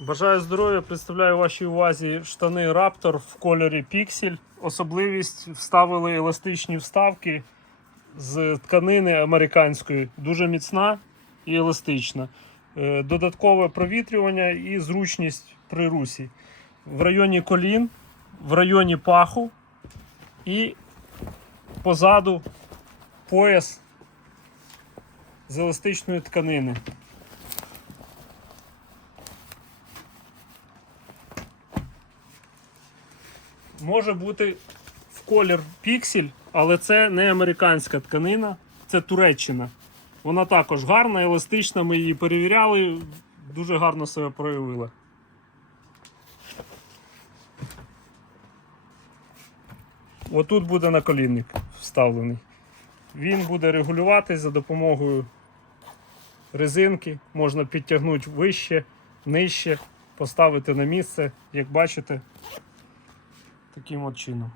Бажаю здоров'я, представляю вашій увазі штани Raptor в кольорі Pixel. Особливість вставили еластичні вставки з тканини американської, дуже міцна і еластична. Е, Додаткове провітрювання і зручність при русі. В районі колін, в районі паху і позаду пояс з еластичної тканини. Може бути в колір піксель, але це не американська тканина, це Туреччина. Вона також гарна, еластична, ми її перевіряли, дуже гарно себе проявила. Отут буде наколінник вставлений. Він буде регулюватись за допомогою резинки. Можна підтягнути вище, нижче, поставити на місце, як бачите, таким от чином.